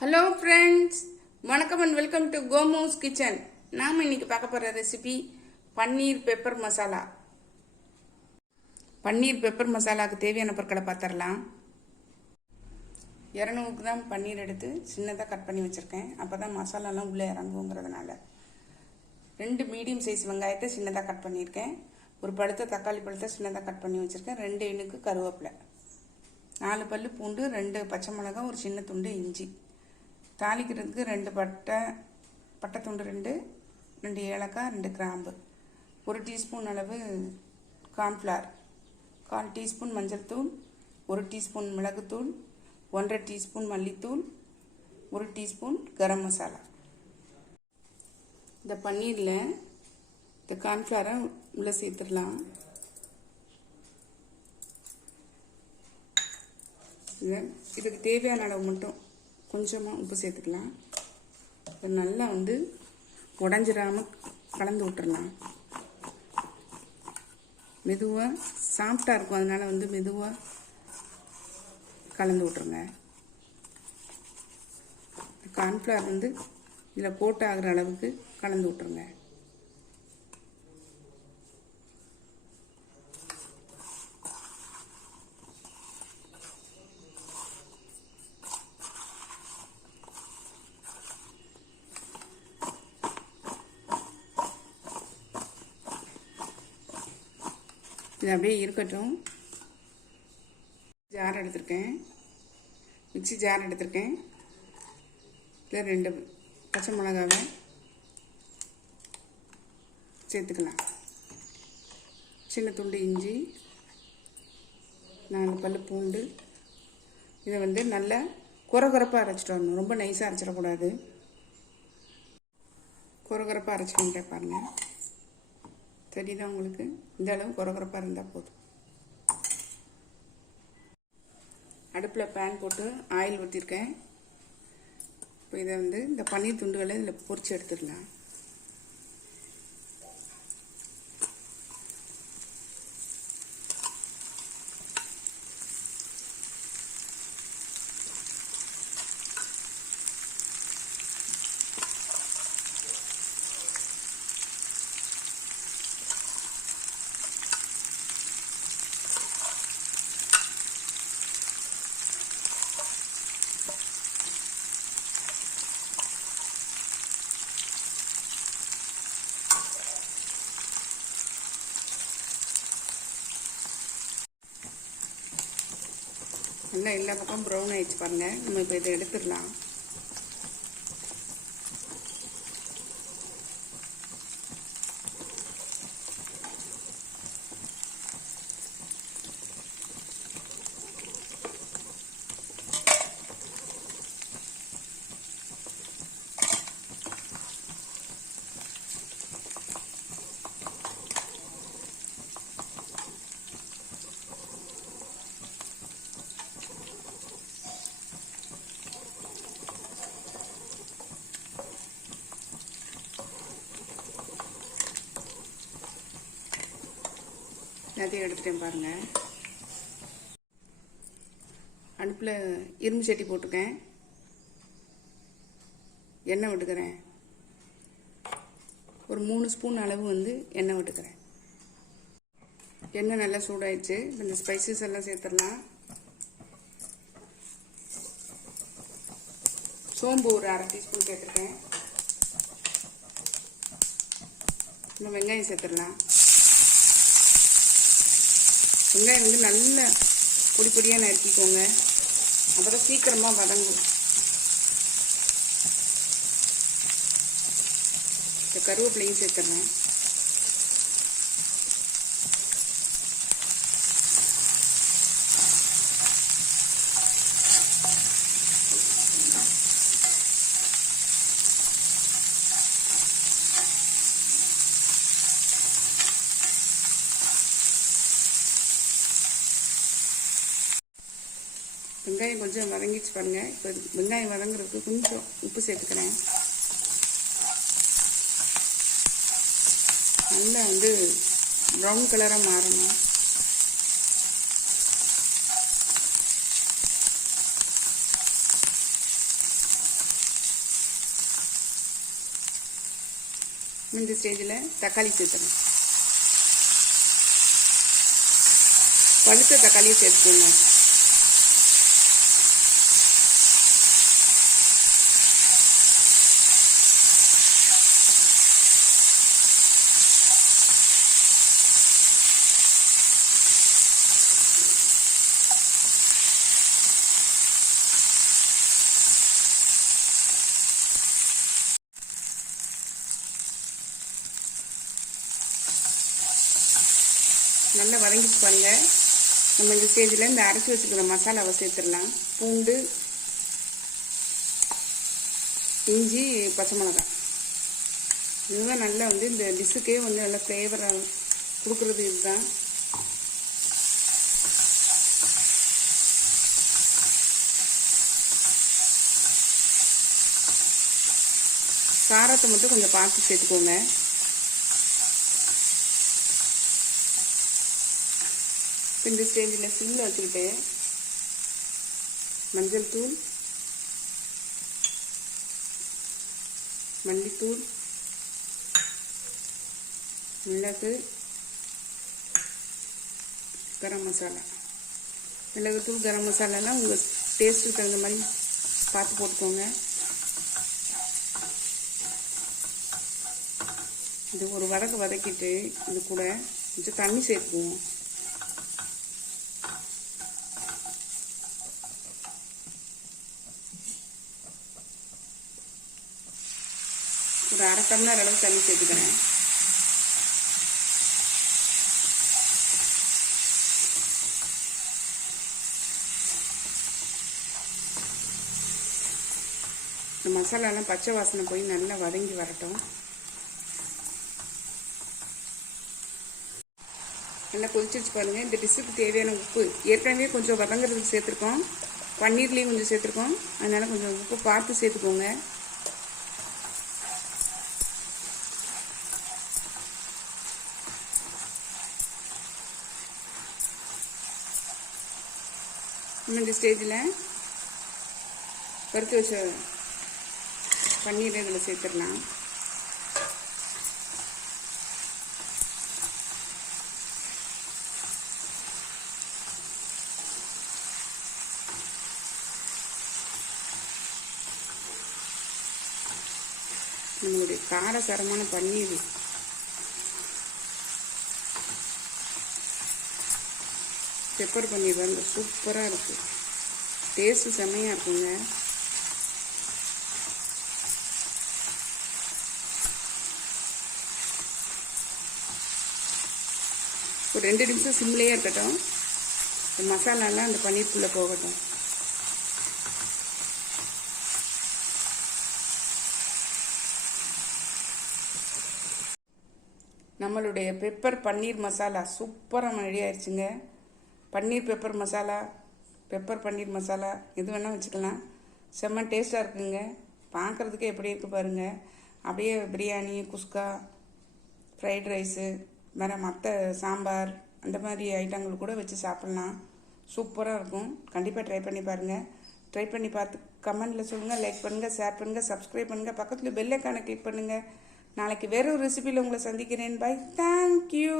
Hello friends வணக்கம் and welcome to Komos kitchen நாம் இன்னைக்கு பார்க்க போகிற recipe paneer pepper masala paneer pepper மசாலாவுக்கு தேவையான பொருட்களை பார்த்துடலாம். இரநூறு கிராம் பன்னீர் எடுத்து சின்னதாக கட் பண்ணி வச்சுருக்கேன். அப்போ தான் மசாலாலாம் உள்ளே இறங்குங்கிறதுனால. ரெண்டு மீடியம் சைஸ் வெங்காயத்தை சின்னதாக கட் பண்ணியிருக்கேன். ஒரு பழுத்த தக்காளி பழுத்தை சின்னதாக கட் பண்ணி வச்சுருக்கேன். ரெண்டு எண்ணுக்கு கருவேப்பிலை. நாலு பல் பூண்டு ரெண்டு பச்சை மிளகாய் ஒரு சின்ன துண்டு இஞ்சி. தாளிக்கிறதுக்கு ரெண்டு பட்டை பட்டை துண்டு ரெண்டு ரெண்டு ஏலக்காய் ரெண்டு கிராம்பு. ஒரு டீஸ்பூன் அளவு கார்ன்ஃப்ளார் கால் டீஸ்பூன் மஞ்சள் தூள் ஒரு டீஸ்பூன் மிளகுத்தூள் ஒன்றரை டீஸ்பூன் மல்லித்தூள் ஒரு டீஸ்பூன் கரம் மசாலா. இந்த பன்னீரில் இந்த கார்ன்ஃப்ளவரை உள்ளே சேர்த்துடலாம். இதை இதுக்கு தேவையான அளவு மட்டும். கொஞ்சமாக உப்பு சேர்த்துக்கலாம். நல்லா வந்து உடஞ்சிடாமல் கலந்து விட்டுறலாம். மெதுவாக சாஃப்டாக இருக்கும். அதனால் வந்து மெதுவாக கலந்து விட்ருங்க கார்ன்ஃப்ளவர் வந்து இதில் போட்டு ஆகிற அளவுக்கு கலந்து விட்ருங்க இது அப்படியே இருக்கட்டும். ஜார் எடுத்திருக்கேன். மிக்சி ஜார் எடுத்திருக்கேன். இதில் ரெண்டு பச்சை மிளகாவை சேர்த்துக்கலாம். சின்ன துண்டு இஞ்சி நாலு பல் பூண்டு. இதை வந்து நல்லா குறகுறப்பாக அரைச்சிட்டு வரணும். ரொம்ப நைஸாக அரைச்சிடக்கூடாது. குறகுறப்பாக அரைச்சிக்கிட்டே பாருங்கள் தெரியுதா உங்களுக்கு இந்த அளவு குறகுறப்பாக இருந்தால் போதும். அடுப்பில் பேன் போட்டு ஆயில் ஊற்றிருக்கேன் இப்போ இதை வந்து இந்த பன்னீர் துண்டுகளை இதில் பொறிச்சு எடுத்துடலாம். நல்லா எல்லா பக்கம் ப்ரௌன் ஆயிடுச்சு பாருங்கள் நம்ம இப்போ இதை எடுத்துடலாம். எல்லாத்தையும் எடுத்துட்டேன் பாருங்கள் அடுப்பில் இரும்பு சட்டி போட்டிருக்கேன். எண்ணெய் விட்டுக்கிறேன். ஒரு மூணு ஸ்பூன் அளவு வந்து எண்ணெய் விட்டுக்கிறேன். எண்ணெய் நல்லா சூடாயிடுச்சு. இந்த ஸ்பைசஸ் எல்லாம் சேர்த்துடலாம். சோம்பு ஒரு அரை டீஸ்பூன் சேர்த்துருக்கேன். இந்த வெங்காயம் சேர்த்துடலாம். வெங்காயம் வந்து நல்ல பொடி பொடியாக நறுக்கிக்கோங்க. அப்புறம் சீக்கிரமாக வதங்கும். இந்த கருவேப்பிலையும் சேர்த்துறேன் வெங்காயம் கொஞ்சம் வதங்கிச்சு பாருங்கள் இப்போ வெங்காயம் வதங்குறதுக்கு கொஞ்சம் உப்பு சேர்த்துக்கிறேன். நல்லா வந்து ப்ரௌன் கலராக மாறணும். இந்த ஸ்டேஜில் தக்காளி சேர்த்துக்கணும் பழுத்த தக்காளியை சேர்த்துக்கோங்க. நல்லா வதங்கிச்சு பாருங்கள் நம்ம இந்த ஸ்டேஜில் இந்த அரைச்சி வச்சுருக்கிற மசாலாவை சேர்த்துடலாம். பூண்டு இஞ்சி பச்சை மிளகாய். இதுதான் நல்லா வந்து இந்த டிஷ்ஷுக்கே வந்து நல்ல ஃப்ளேவராக கொடுக்குறது இதுதான். காரத்தை மட்டும் கொஞ்சம் பார்த்து சேர்த்துக்கோங்க. இப்போ இந்த ஸ்டேஜில் சிம்மில் வச்சுக்கிட்டு மஞ்சள் தூள் மல்லித்தூள் மிளகு கரம் மசாலா. மிளகுத்தூள் கரம் மசாலாலாம் உங்கள் டேஸ்ட்டுக்கு தகுந்த மாதிரி பார்த்து போட்டுக்கோங்க. இது ஒரு வதக்கு வதக்கிட்டு இது கூட கொஞ்சம் தண்ணி சேர்த்துக்குவோம். ஒரு அரை டம்ளர் அளவு தண்ணி சேர்த்துக்கிறேன். இந்த மசாலாலாம் பச்சை வாசனை போய் நல்லா வதங்கி வரட்டும். நல்லா குடிச்சு வச்சு பாருங்கள் இந்த டிஷ்ஷுக்கு தேவையான உப்பு. ஏற்கனவே கொஞ்சம் வதங்குறதுக்கு சேர்த்துருக்கோம். பன்னீர்லேயும் கொஞ்சம் சேர்த்துருக்கோம். அதனால் கொஞ்சம் உப்பு பார்த்து சேர்த்துக்கோங்க. இன்னும் இந்த ஸ்டேஜில் வறுத்து வச்ச பன்னீர் இதில் சேர்த்துடலாம். நம்மளுடைய காரசாரமான பன்னீர் பெப்பர் பன்னீர் பாருங்க சூப்பராக இருக்குது டேஸ்ட்டு செம்மையாக இருக்குங்க. ஒரு ரெண்டு நிமிஷம் சிம்லேயே இருக்கட்டும். இந்த மசாலாலாம் அந்த பன்னீருக்குள்ளே போகட்டும். நம்மளுடைய பெப்பர் பன்னீர் மசாலா சூப்பராக ரெடி ஆயிடுச்சுங்க பன்னீர் பெப்பர் மசாலா பெப்பர் பன்னீர் மசாலா எது வேணால் வச்சுக்கலாம். செம்ம டேஸ்ட்டாக இருக்குங்க. பார்க்குறதுக்கே எப்படி இருக்குது பாருங்கள் அப்படியே பிரியாணி குஸ்கா ஃப்ரைட் ரைஸு வேறு மற்ற சாம்பார் அந்த மாதிரி ஐட்டங்கள் கூட வச்சு சாப்பிட்லாம். சூப்பராக இருக்கும். கண்டிப்பாக ட்ரை பண்ணி பாருங்கள் ட்ரை பண்ணி பார்த்து கமெண்டில் சொல்லுங்கள் லைக் பண்ணுங்கள் ஷேர் பண்ணுங்கள் சப்ஸ்கிரைப் பண்ணுங்கள் பக்கத்தில் பெல்லைக்கான கிளிக் பண்ணுங்கள் நாளைக்கு வேற ஒரு ரெசிபியில் உங்களை சந்திக்கிறேன். By thank you